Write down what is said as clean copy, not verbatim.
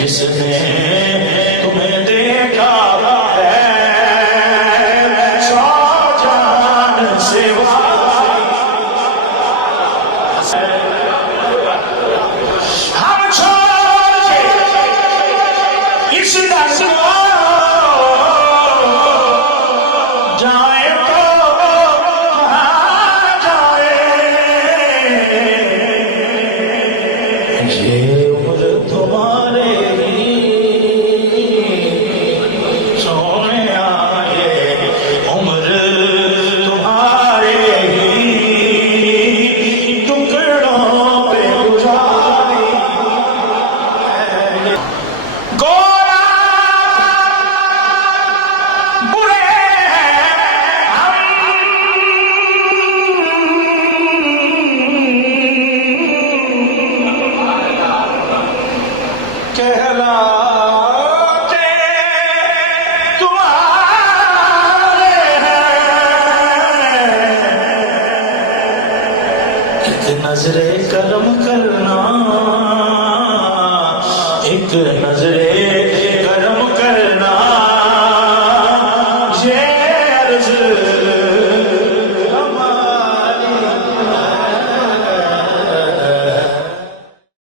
जिसने तुम्हें देखा है सौ जान सेवा हम छोड़ के इस दर को जाए तो कहाँ जाए। ये उम्र तुम्हारे ही सोने आए, उम्र तुम्हारे ही टुकड़ों पे गुजारी। गोरा बुरे कहलाते तुम्हारे हैं। एक नजरे करम करना, एक नजरे